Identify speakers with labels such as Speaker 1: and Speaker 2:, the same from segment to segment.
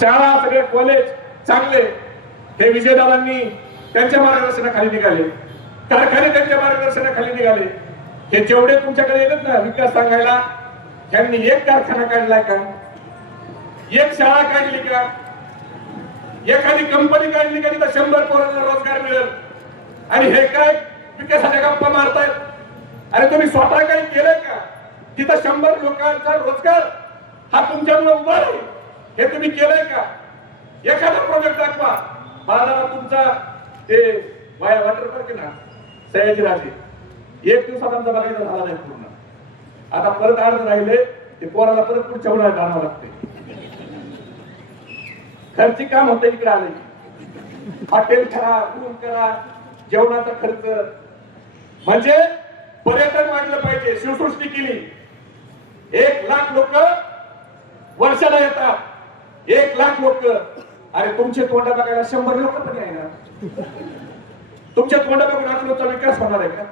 Speaker 1: शाळा सगळे कॉलेज चांगले. हे विजयदारांनी त्यांच्या मार्गदर्शनाखाली निघाले. कारखाने त्यांच्या मार्गदर्शनाखाली निघाले. हे जेवढे तुमच्याकडे येतात ना विकास सांगायला त्यांनी एक कारखाना काढलाय का? एक शाळा काढली का? एखादी कंपनी काढली का तिथं शंभर पोरांना रोजगार मिळेल? आणि हे काय विकासाच्या गप्पा मारतायत? अरे तुम्ही स्वतः काही केलंय का? तिथं शंभर लोकांचा रोजगार हा तुमच्यामुळे उभा राहील. हे तुम्ही केलंय का? एखादा प्रोजेक्ट दाखवा. बाजारात तुमचा ते वाया वॉटर पार्क ना? सयाजी राजे एक दिवसात आमचा बघायचा झाला नाही पूर्ण. आता परत अर्ध राहिले ते पोराला परत पुढच्या उन्हाळ्यात आणावं लागते. खर्ची काम होतं इकडे आले. हॉटेल करा रूम करा जेवणाचा खर्च. म्हणजे पर्यटन वाढलं पाहिजे शिवसृष्टी केली. एक लाख लोक वर्षाला येतात. एक लाख लोक अरे तुमचे तोंड बघायला शंभर लोक पण आहे ना? तुमच्या तोंड बघून अकलूजचा विकास होणार आहे का?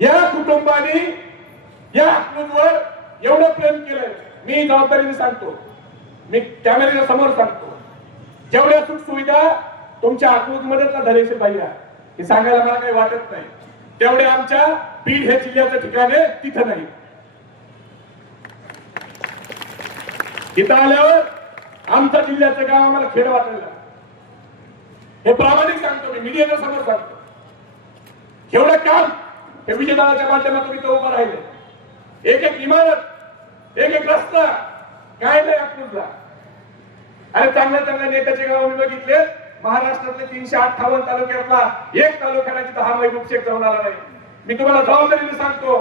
Speaker 1: या कुटुंबाने या अकलूजवर एवढं प्रेम केलंय. मी जबाबदारीने सांगतो. मी कॅमेऱ्याच्या समोर सांगतो. जेवढ्या सुख सुविधा तुमच्या अकलूज मध्येच धरेशे पाहिजे हे सांगायला मला काही वाटत नाही. तेवढे आमच्या बीड हे जिल्ह्याचं ठिकाण आहे तिथं नाही. इथं आल्यावर आमच्या जिल्ह्याचं गाव आम्हाला खेड वाटायला हे प्रामाणिक सांगतो मी मीडियाच्या समोर सांगतो. एवढं काम हे विजयदानाच्या माध्यमातून इथं उभं राहिले. एक एक इमारत एक एक रस्ता काय नाही अकलूजला अरे चांगल्या चांगल्या नेत्याचे गाव मी बघितले. महाराष्ट्रातले तीनशे अठ्ठावन्न तालुक्यातला एक तालुक्याला तिथं हा महबूब शेख जाऊन आला नाही. मी तुम्हाला जबाबदारीने सांगतो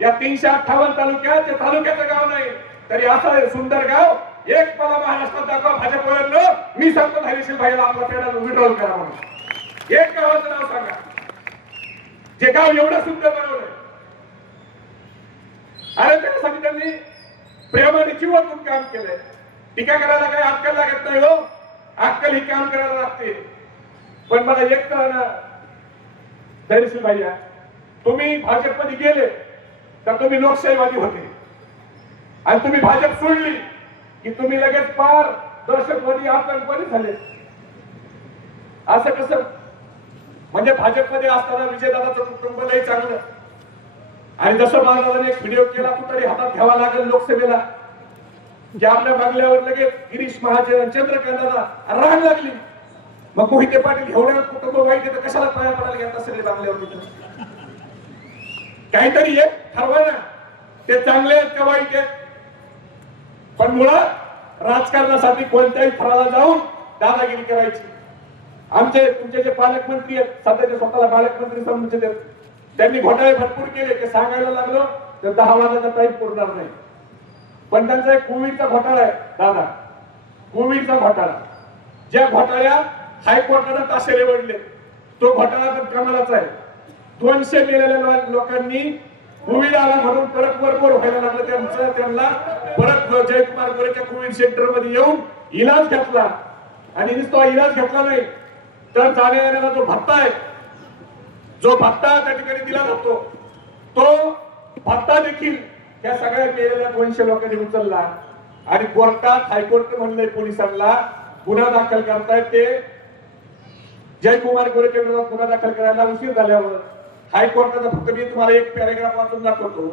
Speaker 1: या तीनशे अठ्ठावन्न तालुक्यात ते तालुक्याचं गाव नाही. तरी असं सुंदर गाव एक मला महाराष्ट्रात दाखवा भाजपवाल्यांना मी सांगतो धैर्यशील भाईला आपला पेडा विड्रॉल करा म्हणून. एक गावाचं नाव सांगा. जे गाव एवढं सुंदर बनवलंय. अरे त्यासाठी त्यांनी प्रेमाने जीवातून काम केलंय. टीका करायला काही अक्कल लागत नाही हो. अक्कल ही काम करायला लागते. पण मला एक कळणार धैर्यशील भाई तुम्ही भाजपमध्ये गेले तर तुम्ही लोकशाहीवादी होते. आणि तुम्ही भाजप सोडली की तुम्ही लगेच पार दहशतवादी आतंकवादी झाले. असं कसं? म्हणजे भाजपमध्ये असताना विजयदादाचं कुटुंब लय चांगलं. आणि जसं महाराजांनी एक व्हिडिओ केला तो तरी हातात घ्यावा लागेल लोकसभेला. जे आपल्या बंगल्यावर लगेच गिरीश महाजन चंद्रकांताला राग लागली. मग मोहिते पाटील एवढ्या कुटुंब वाईट येतं तर कशाला पाया पडायला घेतात सगळे चांगल्यावर तिथं? काहीतरी एक ठरवा ना. ते चांगले आहेत का वाईट आहेत? पण मुळात राजकारणासाठी कोणत्याही थराला जाऊन दादागिरी करायची. आमचे तुमचे जे पालकमंत्री आहेत सध्याचे स्वतःला पालकमंत्री समजून त्यांनी घोटाळे भरपूर केले ते सांगायला लागलो तर दहा वाजाचा टाईम पुरणार नाही. पण त्यांचा एक कोविडचा घोटाळा आहे दादा. कोविडचा घोटाळा. ज्या घोटाळ्यात हायकोर्टानं तासे निवडले तो घोटाळा पण कमालाच आहे. दोनशे मेलेल्या लोकांनी कोविड आला म्हणून परत वरवर व्हायला लागलं त्यांचं त्यांना परत जयकुमार गोरेच्या कोविड सेंटरमध्ये येऊन इलाज घेतला. आणि नुसता इलाज घेतला नाही तर जाण्या येण्याला जो भत्ता आहे जो भत्ता त्या ठिकाणी दिला जातो तो भत्ता देखील त्या सगळ्या मेलेल्या दोनशे लोकांनी उचलला. आणि कोर्टात हायकोर्ट म्हणलंय पोलिसांना गुन्हा दाखल करतायत ते. जयकुमार गोरेच्या विरोधात गुन्हा दाखल करायला उशीर झाल्यावर हायकोर्टाचा फक्त मी तुम्हाला एक पॅरेग्राफ वाचून दाखवतो.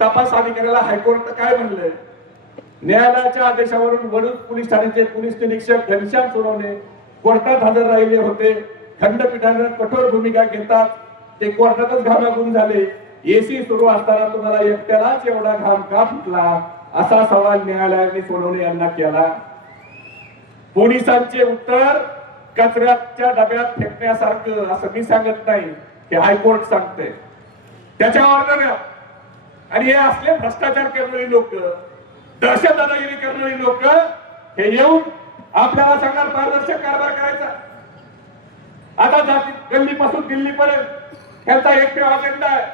Speaker 1: तपास अधिकाऱ्याला हायकोर्ट काय म्हणलंय? न्यायालयाच्या आदेशावरून वडूज पोलीस ठाण्याचे पोलीस निरीक्षक घनश्याम सोनवणे कोर्टात हजर राहिले होते. खंडपीठानं कठोर भूमिका घेतात. ते कोर्टातच घामाघूम झाले. एसी सुरू असताना तुम्हाला एकट्यालाच एवढा घाम का फुटला? असा सवाल न्यायालयाने सोनवणे यांना केला. पोलिसांचे उत्तर कचऱ्याच्या डब्यात फेकण्यासारखं असं मी सांगत नाही हे हायकोर्ट सांगते त्याच्यावर न आणि हे असले भ्रष्टाचार करणारी लोक दहशत दादागिरी करणारी लोक हे येऊन आपल्याला सांगणार पारदर्शक कारभार करायचा. आता जाती गल्लीपासून दिल्लीपर्यंत ह्याचा एकमेव अजेंडा आहे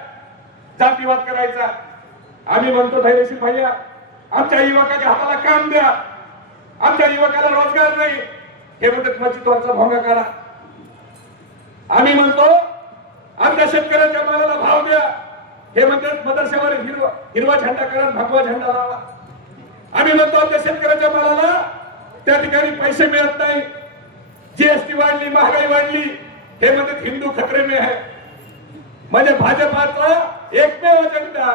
Speaker 1: जातीवाद करायचा. आम्ही म्हणतो धैर्यशील भैया आमच्या युवकाच्या हाताला काम द्या. आमच्या युवकाला रोजगार नाही. हे म्हणतात मचित्वाचा भोंगा करा. आम्ही म्हणतो आमच्या शेतकऱ्यांच्या मालाला भाव द्या. हे म्हणतात मदरशावर हिरवा हिरवा झेंडा करा भगवा झेंडा लावा. आम्ही म्हणतो आमच्या शेतकऱ्याच्या मालाला त्या ठिकाणी पैसे मिळत नाही. जीएसटी वाढली महागाई वाढली. हे म्हणतात हिंदू खतरे मे आहे म्हणजे भाजपाचा एकमेव अजेंडा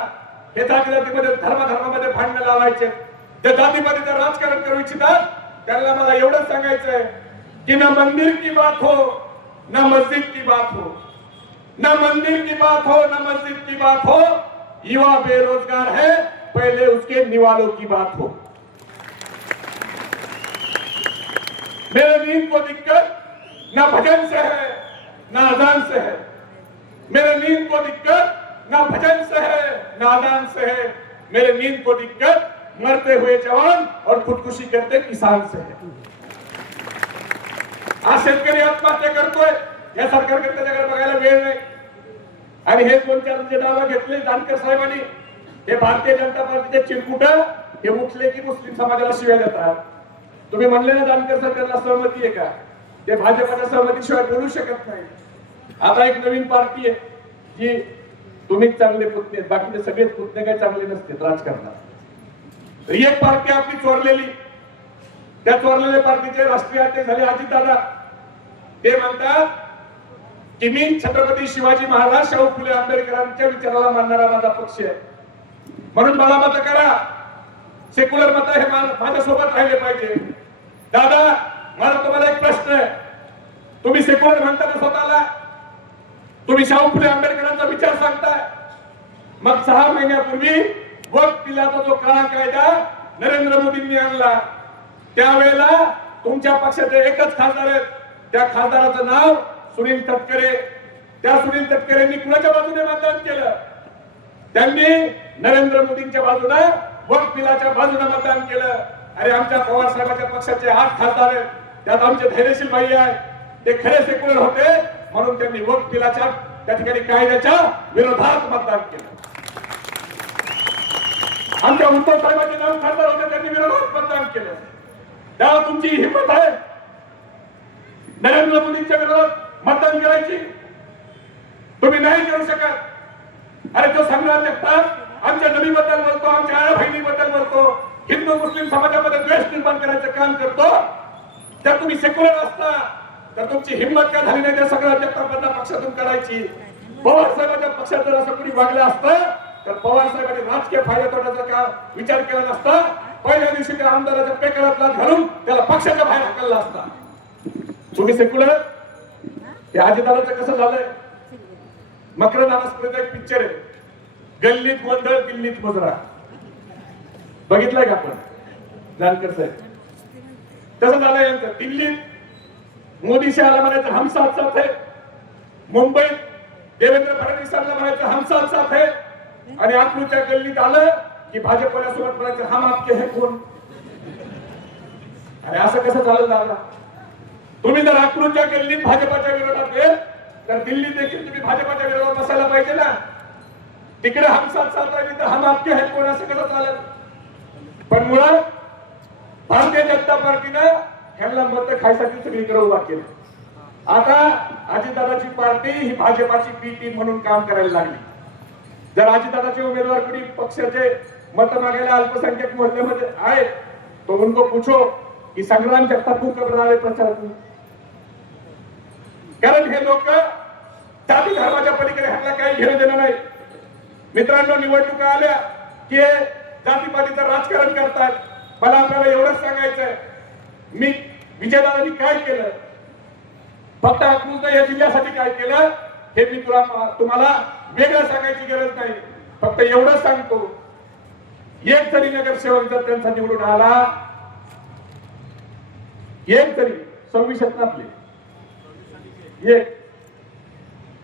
Speaker 1: हे जाती जातीमध्ये धर्म धर्मामध्ये भांडणं लावायचे. ते जातीपातीचं राजकारण करू इच्छितात त्यांना मला एवढंच सांगायचंय की ना मंदिर की बात हो ना मस्जिद की बात हो. ना मंदिर की बात हो ना मस्जिद की बात हो. युवा बेरोजगार है पहले उसके निवालों की बात हो। मेरे नींद को दिक्कत ना भजन से है, ना अजान से है। मेरे नींद को दिक्कत ना भजन से है, ना अजान से है। मेरे नींद को दिक्कत मरते हुए जवान और खुदकुशी करते किसान से है। आज शेतकरी आत्महत्या करतोय या सरकारकडे त्याच्याकडे बघायला वेळ नाही। आणि हे दोन चार जे दावा घेतले जानकर साहेबांनी हे भारतीय जनता पार्टीचे चिरकुट हे उठले की मुस्लिम समाजाला शिव्या देतात. तुम्ही म्हणले ना जानकर सरकारला सहमती आहे का? ते भाजपच्या सहमतीशिवाय बोलू शकत नाही. आता एक नवीन पार्टी आहे जी तुम्ही चांगले पुतणे बाकीचे सगळेच पुतणे काही चांगले नसते राजकारणात. एक पार्टी आपली चोरलेली. त्या चोरलेल्या पार्टीचे राष्ट्रीय अध्यक्ष झाले अजितदादा. ते म्हणतात की मी छत्रपती शिवाजी महाराज शाहू फुले आंबेडकरांच्या विचाराला मानणारा माझा पक्ष आहे. म्हणून मला मत करा. सेक्युलर मत हे माझ्यासोबत राहिले पाहिजे. दादा मला तुम्हाला एक प्रश्न आहे. तुम्ही सेक्युलर म्हणता ना स्वतःला? तुम्ही शाहू फुले आंबेडकरांचा विचार सांगताय. मग सहा महिन्यापूर्वी वक्त दिल्याचा जो काळा कायदा नरेंद्र मोदींनी आणला. त्यावेळेला तुमच्या पक्षाचे एकच खासदार आहेत. त्या खासदाराचं नाव सुनील तटकरे. त्या सुनील तटकरेंनी कुणाच्या बाजूने मतदान केलं? त्यांनी नरेंद्र मोदींच्या बाजूने वक्त बिलाच्या बाजूने मतदान केलं. अरे आमच्या पवार साहेबांच्या पक्षाचे आठ खासदार आहेत. त्यात आमचे धैर्यशील भाई आहे ते खरे सेक्युलर होते म्हणून त्यांनी वक्त बिलाच्या त्या ठिकाणी कायद्याच्या विरोधात मतदान केलं. आमच्या उद्धव साहेबांचे नाव खासदार होते त्यांनी विरोधात मतदान केलं. त्याला तुमची हिंमत आहे. नरेंद्र मोदींच्या विरोधात मतदान करायची. तुम्ही नाही करू शकत. अरे तो सांगणार जगताप आमच्या नदीबद्दल बोलतो आमच्या आया बहिणीबद्दल बोलतो. हिंदू मुस्लिम समाजामध्ये द्वेष निर्माण करायचं काम करतो. तर तुम्ही सेक्युलर असता तर तुमची हिंमत का झाली नाही त्या सगळ्या जगतापांना पक्षातून करायची पवार साहेबांच्या पक्षात जर असं कुणी वागलं असतं तर पवार साहेबांनी राजकीय फायदा तोट्याचा का विचार केला नसता. पहिल्या दिवशी त्या आमदाराच्या पेकडात घालून त्याला पक्षाच्या बाहेर हकलला असता. तुम्ही सेक्युलर हे अजितदादाचं कसं झालंय? मकर नानास्पर्धा एक पिक्चर आहे. गल्लीत गोंधळ दिल्लीत मजरा. बघितलंय का आपण? जानकर साहेब. तसं झालं यांचं दिल्लीत. मोदी शहाला म्हणायचं हम साथ साथ है मुंबईत देवेंद्र फडणवीसांना म्हणायचं हम साथ साथ है आणि अकलूच्या गल्लीत आलं की भाजपवाल्यासोबत म्हणायचं हम आपके है कोण? अरे असं कसं झालं दादा? तुम्ही जर अकलूच्या गल्लीत भाजपाच्या विरोधात गेल तर दिल्ली देखील तुम्ही भाजपाच्या विरोधात बसायला पाहिजे ना. तिकडे हम साथ साथ राहिली तर हम आपके आहेत कोण असं कसं चालेल पण मुळात भारतीय जनता पार्टीनं ह्यांना मत खायसाठी सगळीकडे उभा केलं आता अजितदादाची पार्टी ही भाजपाची बी टीम म्हणून काम करायला लागली। जर अजितदादाचे उमेदवार कुणी पक्षाचे मत मागायला अल्पसंख्याक मोहल्ल्यामध्ये आहे तो उनको पूछो की संग्राम जगताप को कब प्रचार कारण हे लोक जाती धर्माच्या पलीकडे ह्यांना काही घेणं देणं नाही। मित्रांनो निवडणुका आल्या की जातीपातीचं राजकारण करतात. मला आपल्याला एवढंच सांगायचंय. मी विजयदादांनी काय केलं? फक्त अकलूजनं या जिल्ह्यासाठी काय केलं? हे मी तुला तुम्हाला वेगळं सांगायची गरज नाही. फक्त एवढं सांगतो. एक तरी नगरसेवक जर त्यांचा निवडून आला एक तरी सव्वीस आहेत एक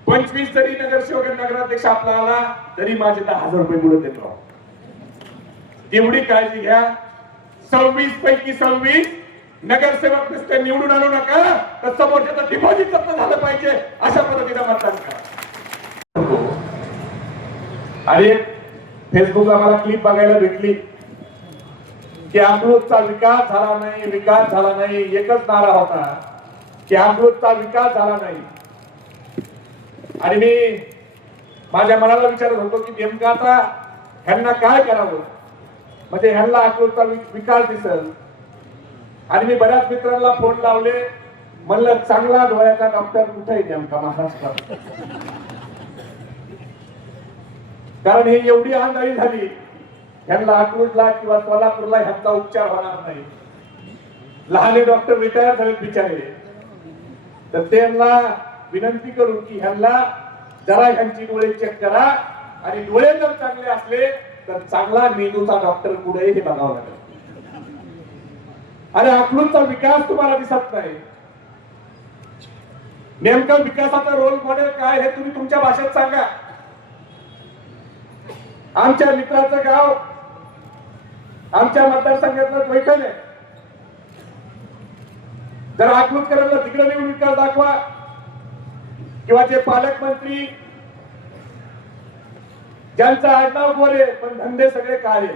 Speaker 1: पंचवीस जरी नगरसेवक नगराध्यक्ष आपला आला तरी माझे दहा हजार रुपये मिळत देतो. एवढी काळजी घ्या. सव्वीस पैकी सव्वीस नगरसेवक नुसते निवडून आणू नका तर समोरच्या डिपॉझिट जप्त झालं पाहिजे अशा पद्धतीने मतदान करा. अरे फेसबुकला मला क्लिप बघायला भेटली. की अमृतचा विकास झाला नाही विकास झाला नाही एकच नारा होता. की अमृतचा विकास झाला नाही. आणि मी माझ्या मनाला विचारत होतो की नेमकं आता ह्यांना काय करावं? म्हणजे ह्यांना अकलूजचा विकास दिसल. आणि मी बऱ्याच मित्रांना फोन लावले. म्हणलं चांगला डोळ्याचा डॉक्टर कुठे आहे नेमका महाराष्ट्रात? कारण हे एवढी आंधळी झाली ह्यांना अकलूजला किंवा सोलापूरला ह्यांचा उपचार होणार नाही. लहाने डॉक्टर रिटायर झाले बिचारे. तर त्यांना विनंती करू की ह्यांना जरा ह्यांची डोळे चेक करा. आणि डोळे जर चांगले असले तर चांगला मेंदूचा डॉक्टर पुढे हे बघावं लागेल. आणि अकलूजचा विकास तुम्हाला दिसत नाही. नेमकं विकासाचा रोल मॉडेल काय हे तुम्ही तुमच्या भाषेत सांगा. आमच्या मित्राचं गाव आमच्या मतदारसंघातलं पैठण आहे. जर अकलूजकरांना तिकडे नेऊन विकास दाखवा. किंवा जे पालकमंत्री ज्यांचं आडनाव गोरे पण धंदे सगळे काळे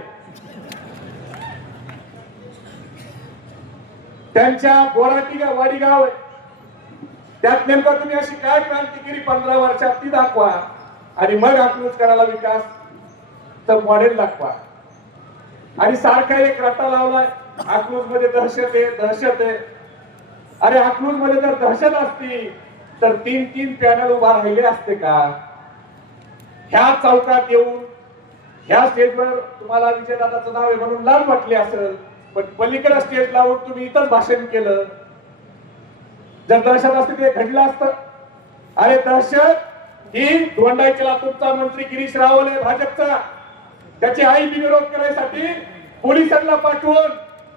Speaker 1: त्यांच्या बोराटी गाव वाडी गाव आहे. त्यात नेमका तुम्ही अशी काय क्रांती पंधरा वर्षात ती दाखवा. आणि मग अकलूजकराला विकास. तर मॉडेल दाखवा. आणि सारखा एक रटा लावलाय. अकलूजमध्ये दहशत आहे दहशत आहे. अरे अकलूजमध्ये जर दहशत असती तर तीन तीन पॅनल उभा राहिले असते का? ह्या चौकात येऊन ह्या स्टेजवर तुम्हाला विजयदादाचं नाव आहे म्हणून लाल म्हटले असेल पण पलीकडे स्टेज लावून तुम्ही इथंच भाषण केलं. जर दहशत असते ते घडलं असतं. अरे दहशत ही धोंडायची लातूरचा मंत्री गिरीश रावल आहे भाजपचा. त्याची आई विरोध करायसाठी पोलिसांना पाठवून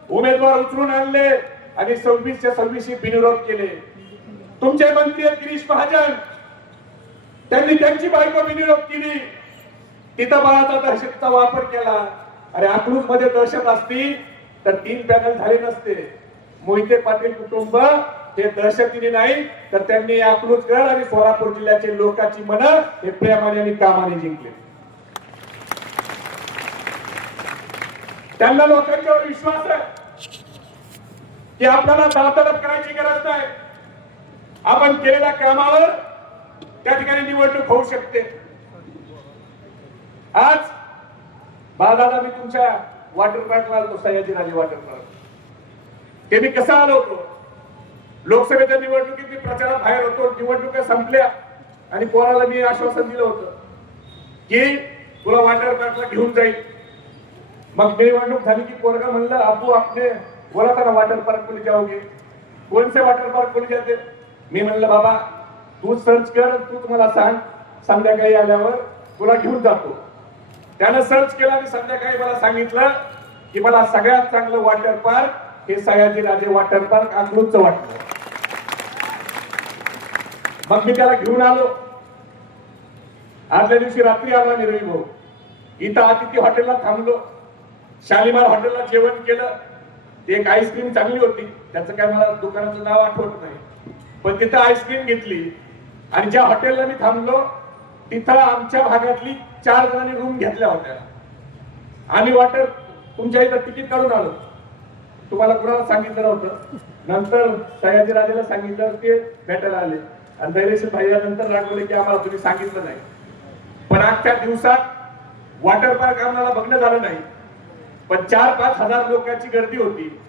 Speaker 1: उमेदवार उचलून आणले आणि सव्वीसच्या सव्वीस बिनविरोध केले. तुमचे मंत्री आहेत गिरीश महाजन. त्यांनी त्यांची बायको विनियोग केली. तिथं बाळाचा दहशतचा वापर केला. अरे अकलूजमध्ये दहशत असती तर तीन पॅनल झाले नसते. मोहिते पाटील कुटुंब हे दहशतीने नाही तर त्यांनी अकलूजगड आणि सोलापूर जिल्ह्याचे लोकांची मन हे प्रेमाने आणि कामाने जिंकले. त्यांना लोकांच्यावर विश्वास आहे की आपल्याला दातडप करायची गरज नाही. आपण केलेल्या कामावर त्या ठिकाणी निवडणूक होऊ शकते. आज बाळदादा मी तुमच्या वॉटर पार्कला आलो सयाजीराजे वॉटर पार्क ते मी कसा आलो होतो? लोकसभेच्या निवडणुकीत मी प्रचारात बाहेर होतो निवडणुका संपल्या आणि पोराला मी आश्वासन दिलं होतं? की तुला वॉटर पार्कला घेऊन जाईल. मग निवडणूक झाली की पोरगा म्हणलं आपू आपने बोला था ना वाटर पार्क कोणी ले जाओगे कोणसे वॉटर वाटर पार्क कोणी जाते मी म्हणलं बाबा तू सर्च कर तूच मला सांग संध्याकाळी आल्यावर तुला घेऊन जातो. त्यानं सर्च केलं आणि संध्याकाळी मला सांगितलं की मला सगळ्यात चांगलं वॉटर पार्क हे सयाजी राजे वॉटर पार्क अकलूजचं वाटलं मग मी त्याला घेऊन आलो. आदल्या दिवशी रात्री आला निरवी भाऊ. इथं अतिथी हॉटेलला थांबलो. शालिमार हॉटेलला जेवण केलं. एक आईस्क्रीम चांगली होती. त्याचं काय मला दुकानाचं नाव आठवत नाही. पण तिथं आईस्क्रीम घेतली. आणि ज्या हॉटेलला मी थांबलो तिथं आमच्या भागातली चार जणांनी रूम घेतल्या होत्या. आम्ही वॉटर तुमच्या इथं तिकीट काढून आलो. तुम्हाला कुणाला सांगितलं नव्हतं. नंतर सयाजी राजेला सांगितलं ते भेटायला आले. आणि धैर्यशील भाईला नंतर रागवले की आम्हाला तुम्ही सांगितलं नाही. पण आजच्या दिवसात वॉटर पार्क आम्हाला बघणं झालं नाही. पण चार पाच हजार लोकांची गर्दी होती.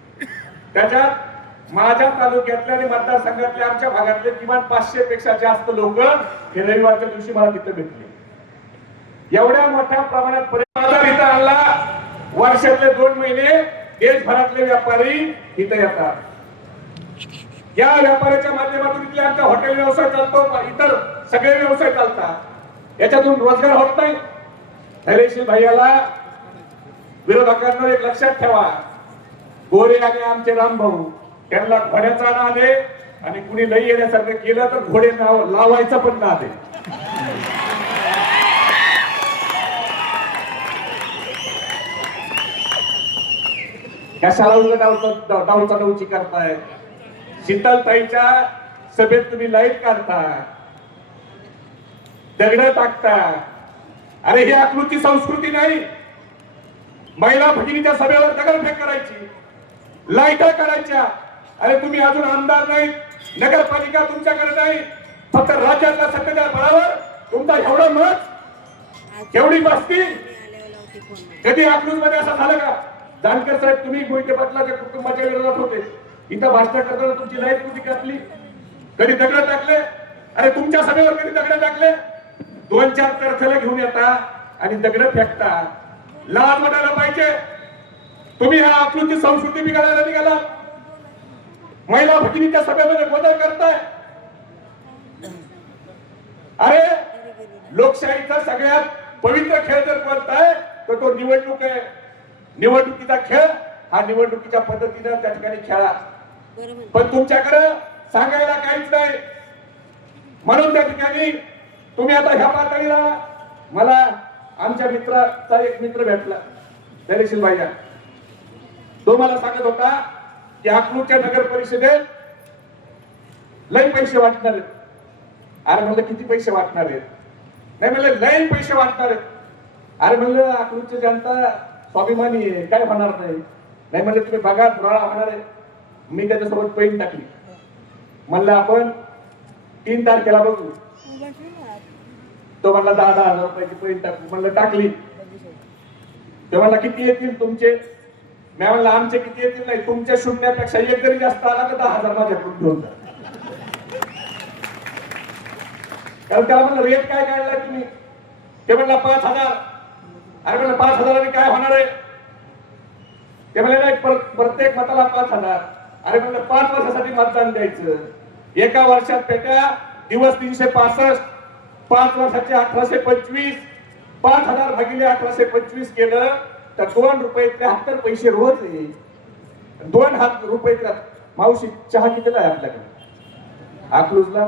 Speaker 1: त्याच्यात माझ्या तालुक्यातल्या आणि मतदारसंघातल्या आमच्या भागातले किमान पाचशे पेक्षा जास्त लोक हे रविवारच्या दिवशी मला तिथं भेटले. एवढ्या मोठ्या प्रमाणात इथं आणला. वर्षातले दोन महिने देशभरातले व्यापारी इथं येतात. या व्यापाराच्या माध्यमातून इथले आमचा हॉटेल व्यवसाय चालतो इतर सगळे व्यवसाय चालतात. याच्यातून रोजगार होत नाही. धैर्यशील भैयाला विरोधकांना एक लक्षात ठेवा. गोरे आणि आमचे रामभाऊ. त्यांना घोड्याचा नाद आहे आणि कुणी लई येण्यासारखं केलं तर घोडे नाव लावायचं पण नाद आहे कशाला उलट डावचा डावचा डवची करताय. शीतलताईच्या सभेत तुम्ही लाइट काढता दगड टाकता अरे ही आकृती संस्कृती नाही. महिला भगिनीच्या सभेवर दगडफेक करायची. लाइट करायच्या अरे तुम्ही अजून आमदार नाही नगरपालिका तुमच्याकडे नाही फक्त राज्यातल्या सत्तेच्या बळावर तुमचा एवढं मत एवढी बसती. कधी अकलूजमध्ये असं झालं का? जानकर साहेब तुम्ही मोहिते पाटलाच्या कुटुंबाच्या विरोधात होते. इथं भाषण करताना तुमची लाईफ कुठे कापली कधी दगड टाकले? अरे तुमच्या सभेवर कधी दगड टाकले? दोन चार तरथले घेऊन येता आणि दगड फेकता. लाज वाटायला पाहिजे. तुम्ही ह्या आकृती संस्कृती बिघडायला निघाला महिला भगिनीच्या सभेमध्ये गोंधळ करताय. अरे लोकशाहीचा सगळ्यात पवित्र खेळ जर कोणताय तर तो निवडणूक आहे. निवडणुकीचा खेळ हा निवडणुकीच्या पद्धतीनं त्या ठिकाणी खेळा. पण तुमच्याकडे सांगायला काहीच नाही. म्हणून त्या ठिकाणी तुम्ही आता ह्या पातळीला मला आमच्या मित्राचा एक मित्र भेटला दरेशील भाईया तो मला सांगत होता की अकलूजच्या नगर परिषदेत लय पैसे वाटणार आहेत. अरे म्हणलं किती पैसे वाटणार आहेत? नाही म्हणलं लय पैसे वाटणार आहेत. अरे म्हणलं अकलूजची जनता स्वाभिमानी आहे काय होणार नाही? नाही म्हणलं तुम्ही बघा धुराळा होणार आहे. मी त्याच्यासोबत पैन टाकली. म्हणलं आपण तीन तारखेला बघू. तो म्हणला दहा दहा हजार रुपयाची पैन टाकू. म्हणलं टाकली. ते म्हणला किती येतील तुमचे? मी म्हणलं आमचे किती येतील नाही? तुमच्या शून्यापेक्षा एक जरी जास्त आला तर दहा हजार माझ्याकडून घेऊन जा. कारण त्याला म्हणलं रेट काय काढला तुम्ही? ते म्हणला पाच हजार. अरे म्हणलं पाच हजाराने काय होणार आहे? ते म्हणले नाही प्रत्येक मताला पाच हजार. अरे म्हणलं पाच वर्षासाठी मतदान द्यायचं. एका वर्षात पेट्या दिवस तीनशे पासष्ट पाच वर्षाचे अठराशे पंचवीस पाच हजार भागिले अठराशे पंचवीस केलं तर दोन रुपये त्र्याहत्तर पैसे रोज दोन हात रुपये मावशी चहा कितीला आहे आपल्याकडे? आकलूजला?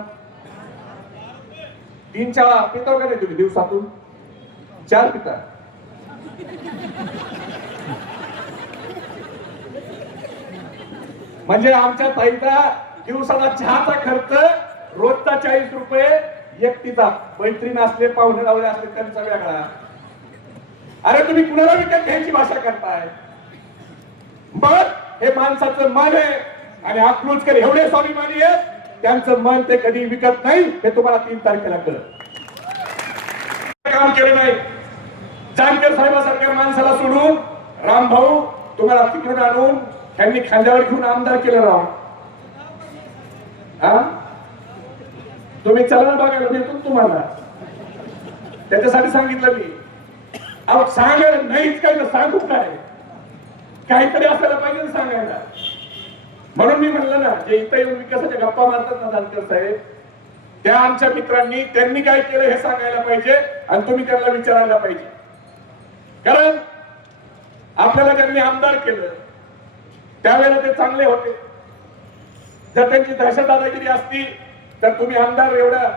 Speaker 1: तीन चहा पिता का नाही तुम्ही दिवसातून? चार पिता. म्हणजे आमच्या ताईचा दिवसाला चहाचा खर्च रोजचा चाळीस रुपये एकटीचा. मैत्रीण असले पाहुणे लावले असले त्यांचा वेगळा. अरे तुम्ही कुणाला विकत घ्यायची भाषा करताय? मग हे माणसाचं मन आहे आणि अकलूजकर एवढे स्वाभिमानी आहेत त्यांचं मन ते कधी विकत नाही हे तुम्हाला तीन तारखेला कळत काम केलं नाही. जानकर साहेबासारख्या माणसाला सोडून रामभाऊ तुम्हाला तिकडून आणून त्यांनी खांद्यावर घेऊन आमदार केलं राव. हा? तुम्ही चलन बघायला भेटून तुम्हाला. त्याच्यासाठी सांगितलं मी. अहो सांगायला नाहीच काय तर सांगू काय? काहीतरी असायला पाहिजे सांगायला. म्हणून मी म्हणलं ना जे इथं येऊन विकासाच्या गप्पा मारतात ना जानकर साहेब त्या आमच्या मित्रांनी त्यांनी काय केलं हे सांगायला पाहिजे आणि तुम्ही त्यांना विचारायला पाहिजे. कारण आपल्याला ज्यांनी आमदार केलं त्यावेळेला ते चांगले होते. जर त्यांची दहशत दादागिरी असती तर तुम्ही आमदार एवढा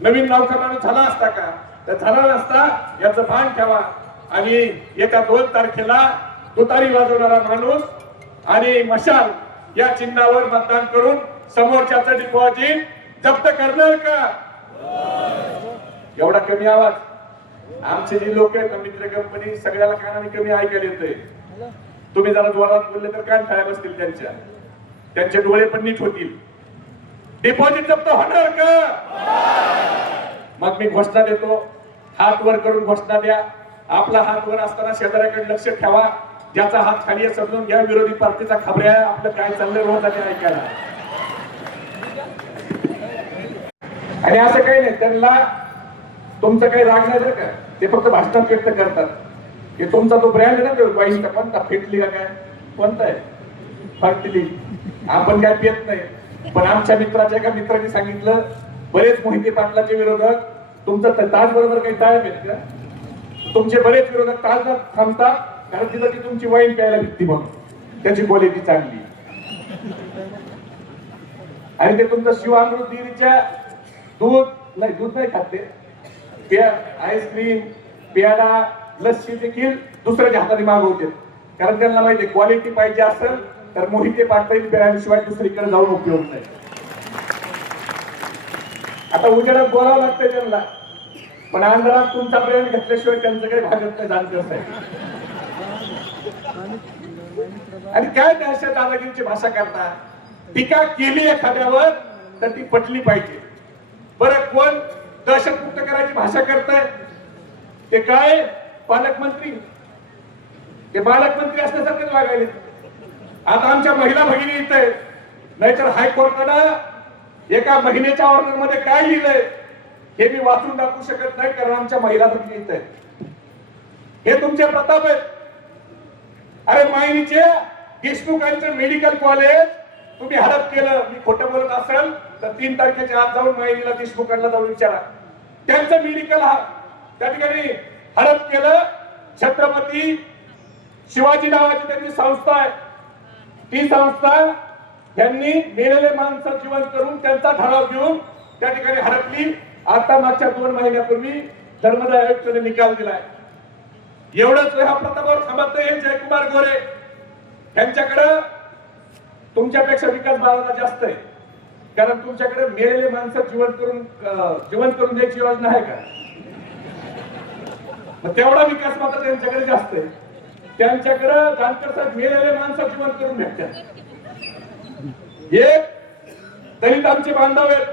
Speaker 1: नवीन नावचा माणूस झाला असता का? तर झाला नसता याचं भान ठेवा. आणि एका दोन तारखेला तुतारी वाजवणारा माणूस आणि मशाल या चिन्हावर मतदान करून समोरच्याच डिपॉझिट जप्त करणार का? एवढा कमी आवाज. आमचे जे लोक आहेत मित्र कंपनी सगळ्याला कानाने कमी ऐकायला येते तुम्ही जरा जोरात बोलले तर कान ठाया बसतील त्यांच्या. त्यांचे डोळे पण नीट होतील. डिपॉझिट जप्त होणार का? मग मी घोषणा देतो हात वर करून घोषणा द्या. आपला हात वर असताना शेजाऱ्याकडे लक्ष ठेवा. ज्याचा हात खाली समजून घ्या. विरोधी पार्टीचा खबऱ्या आहे. आपलं काय चाललंय रोज ते ऐकायला. आणि असं काही नाही. त्यांना तुमचं काही राग नाही बरं का? ते फक्त भाषणात व्यक्त करतात. की तुमचा तो ब्रँड आहे ना तो वाईनचा कोणता? फेटली का काय? कोणता आहे? फर्टिली. आपण काय पेत नाही. पण आमच्या मित्राच्या एका मित्राने सांगितलं बरेच मोहिते पाटलाचे विरोधक तुमचं तास ताज बरोबर काही टाळ्या आहेत का? तुमचे बरेच विरोधक ताज थांबता कारण तिथं ती तुमची वाईन प्यायला भेटती मग त्याची क्वालिटी चांगली आणि ते तुमचं शिवामृत देवीच्या दूध नाही दूध नाही खाते पेय आईस्क्रीम पेयाला लस्सी देखील दुसऱ्याच्या हाताने मागवते कारण त्यांना माहिती क्वालिटी पाहिजे असेल तर मोहिते पाटील पेयाशिवाय दुसरीकडे जाऊन उपयोग नाही. आता उजेडात बोलावं लागतंय त्यांना. पण अंधारात तुमचा प्रेम घेतल्याशिवाय त्यांचं काही भागत नाही जाणत साहेब आणि काय त्या दादागिरीची भाषा करता? टीका केली एखाद्यावर तर ती पटली पाहिजे. बरं कोण दहशतमुक्त करायची भाषा करताय? ते काय? पालकमंत्री. ते पालकमंत्री असल्यासारखेच वागायले आता आमच्या महिला भगिनी इथे नाहीतर हायकोर्टानं एका महिन्याच्या ऑर्डरमध्ये काय लिहिलंय? हे मी वाचून दाखवू शकत नाही कारण आमच्या महिला तुम्ही इथं आहेत. हे तुमचे प्रताप आहेत. अरे माहिनीचे देशमुखांचं मेडिकल कॉलेज तुम्ही हडप केलं. मी खोटं बोलत असेल तर तीन तारखेच्या आत जाऊन माहिनीला देशमुखांना जाऊन विचारा. त्यांचं मेडिकल हा त्या ठिकाणी हडप केलं. छत्रपती शिवाजी नावाची त्यांची संस्था आहे. ती संस्था त्यांनी मेलेले माणसं जीवन करून त्यांचा ठराव घेऊन त्या ठिकाणी हडपली. आता मागच्या दोन महिन्यापूर्वी धर्मदाय आयुक्ताने निकाल दिलाय. एवढंच हा प्रतापावर थांबत नाही हे जयकुमार गोरे. यांच्याकडं तुमच्यापेक्षा विकास बाळाला जास्त आहे. कारण तुमच्याकडे मेलेले माणसं जीवन करून जीवन करून द्यायची योजना आहे का? मग तेवढा विकास मात्र त्यांच्याकडे जास्त आहे. त्यांच्याकडे जानकर साहेब मेलेले माणसं जीवन करून भेटतात. एक दलित आमचे बांधव आहेत.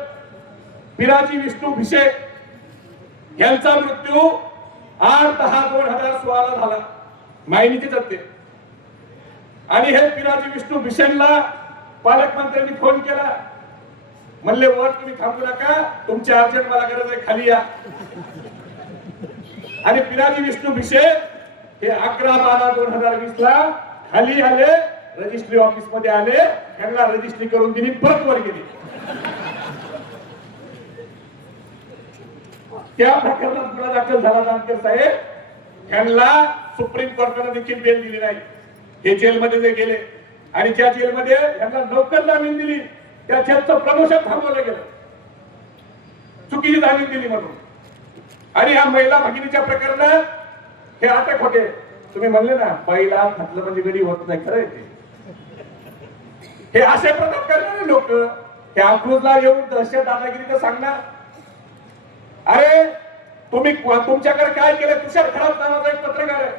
Speaker 1: पिराजी विष्णू भिशे यांचा मृत्यू आठ दहा दोन हजार सोळाला झाला. माहिती जाते आणि हे पिराजी विष्णू भिशेनला पालकमंत्र्यांनी फोन केला. म्हणले वर तुम्ही थांबू नका तुमचे अर्जंट मला गरज आहे खाली या. आणि पिराजी विष्णू भिशे हे अकरा बारा दोन हजार वीस ला खाली आले. रजिस्ट्री ऑफिसमध्ये आले त्यांना रजिस्ट्री करून दिली परत वर गेली. त्या प्रकरणात गुन्हा दाखल झाला जानकर साहेब त्यांना सुप्रीम कोर्टाने देखील बेल दिली नाही. हे जेलमध्ये जे गेले आणि ज्या जेलमध्ये यांना नोकर जामीन दिली त्या जेलचं प्रमोशन थांबवलं गेलं. चुकीची जामीन दिली म्हणून. आणि ह्या महिला भगिनीच्या प्रकरणात हे अटक होते. तुम्ही म्हणले ना पहिला घातलं म्हणजे गडी होत नाही खरं आहे ते. हे असे प्रकार करणारे लोक हे अकलूजला येऊन दहशत दादागिरीचं सांगणार. अरे तुम्ही तुमच्याकडे काय केलं तुषार खराब नावाचा एक पत्रकार आहे.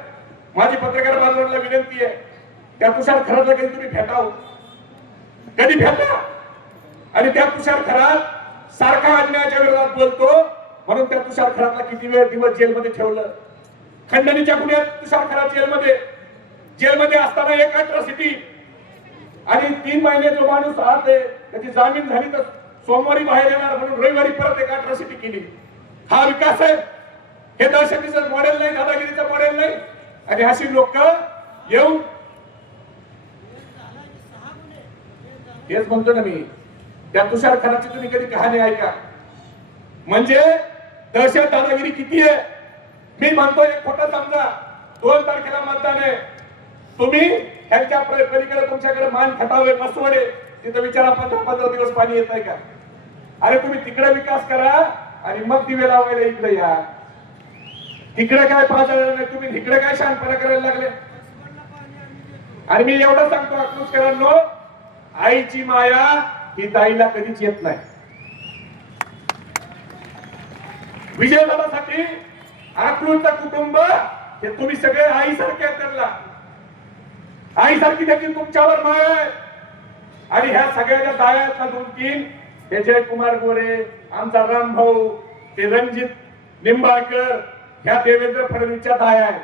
Speaker 1: माझी पत्रकार बांधवांना विनंती आहे. त्या तुषार खराबला कधी तुम्ही फेटाव? कधी फेटा आणि त्या तुषार खराब सारखा अन्यायाच्या विरोधात बोलतो म्हणून त्या तुषार खराबला किती वेळ दिवस जेलमध्ये ठेवलं? खंडणीच्या गुन्ह्यात तुषार खराब जेलमध्ये. जेलमध्ये असताना एक अट्रॉसिटी आणि तीन महिने जो माणूस आत आहे त्याची जामीन झाली तर सोमवारी बाहेर येणार म्हणून रविवारी परत एक अट्रॉसिटी केली. हा विकास आहे. हे दहशतीचं मॉडेल नाही दादागिरीचं मॉडेल नाही. आणि अशी लोक येऊन हेच म्हणतो ना मी. त्या तुषार खराची तुम्ही कधी कहाणी ऐका? म्हणजे दहशत दादागिरी किती आहे? मी म्हणतो एक खोटं समजा. दोन तारखेला मतदान आहे. तुम्ही ह्यांच्या पलीकडे तुमच्याकडे मान खटावे मसवडे तिथं विचारा पंधरा पंधरा दिवस पाणी येत नाही का? अरे तुम्ही तिकडे विकास करा आणि मग दिवे लावायला इकडे या. तिकडे काय पाहता नाही? तुम्ही इकडे काय शांतपणा करायला लागले? आणि मी एवढं सांगतो अकलूजकरांनो आईची माया ही ताईला कधीच येत नाही. विजय विजयदादासाठी आकृत कुटुंब हे तुम्ही सगळे आईसारखे त्यांना. आईसारखी देखील तुमच्यावर माय आहे. आणि ह्या सगळ्याच्या दाया ना दोन तीन हे जयकुमार गोरे आमचा राम भाऊ ते रणजित निंबाळकर ह्या देवेंद्र फडणवीसच्या दाया आहेत.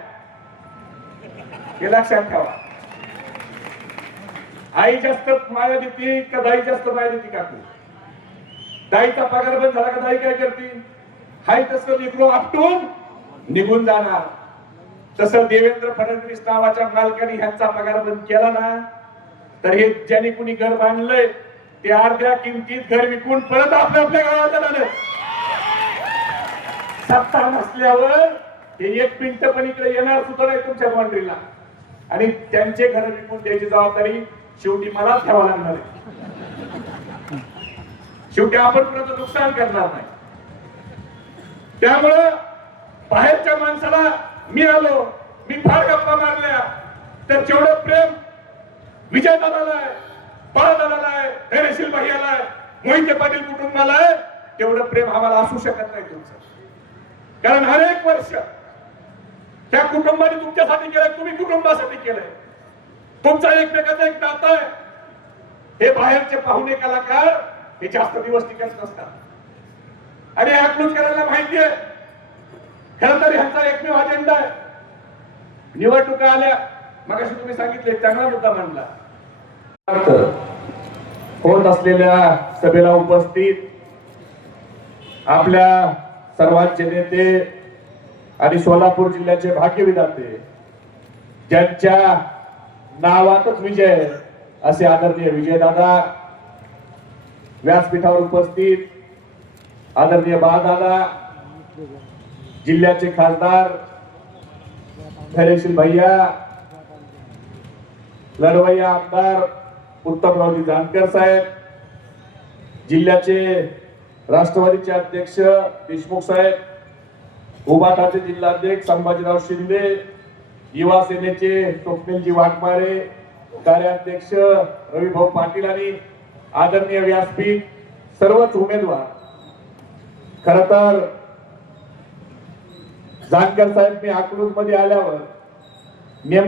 Speaker 1: हे लक्षात ठेवा. आई जास्त माया देते का दाई जास्त माया देते काकू दाईचा पगार बंद झाला का दाई काय करते? हाय तसं निघलो आपटून निघून जाणार. तसं देवेंद्र फडणवीस नावाच्या मालकाने ह्यांचा पगार बंद केला ना तर हे ज्यांनी कुणी घर बांधलंय ते अर्ध्या किमतीत घर विकून परत आपल्या आपल्या गावात आलं सत्ता नसल्यावर हे एक मिनिट पण इकडे येणार सुद्धा नाही तुमच्या बाउंड्रीला. आणि त्यांचे घर विकून द्यायची जबाबदारी शेवटी मला ठेवा लागणार आहे. शेवटी आपण कुणाचं नुकसान करणार नाही. त्यामुळं बाहेरच्या माणसाला मी आलो मी फार गप्पा मारल्या. तर जेवढं प्रेम विजय दादाला आहे बाळदादाला आहे धैर्यशील भैयाला आहे मोहिते पाटील कुटुंबाला आहे तेवढं प्रेम आम्हाला असू शकत नाही तुमचं. कारण अनेक वर्ष त्या कुटुंबाने तुमच्यासाठी केलंय तुम्ही कुटुंबासाठी केलंय. तुमचा एकमेकाचा एक नातं आहे. हे बाहेरचे पाहुणे कलाकार हे जास्त दिवस टिकत नसतात. आणि ह्या करायला माहिती आहे खर तर ह्याचा एकमेव अजेंडा आहे. निवडणुका आल्या मग तुम्ही सांगितले चांगला मुद्दा मांडला. होत असलेल्या सभेला उपस्थित आपल्या सर्वांचे नेते आणि सोलापूर जिल्ह्याचे भाग्यविधाते ज्यांच्या नावातच विजय असे आदरणीय विजयदादा व्यासपीठावर उपस्थित आदरणीय बाळदादा जिल्ह्याचे खासदार धैर्यशील भैया लडवैया आमदार उत्तमरावजी जानकर साहेब जिल्ह्याचे राष्ट्रवादीचे अध्यक्ष देशमुख साहेब उबाटाचे जिल्हाध्यक्ष संभाजीराव शिंदे युवा सेनेचे स्वप्नीलजी वाघमारे कार्याध्यक्ष रविभाऊ पाटील आणि आदरणीय व्यासपीठ सर्वच उमेदवार. खर तर जानकर साहेब मी अकलूजमध्ये आल्यावर नेम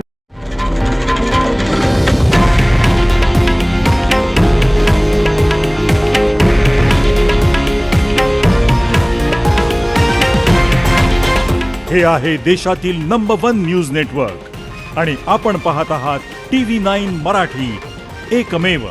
Speaker 2: हे आहे देशातील नंबर वन न्यूज नेटवर्क आणि आपण पाहत आहात टी व्ही नाईन मराठी. एकमेव.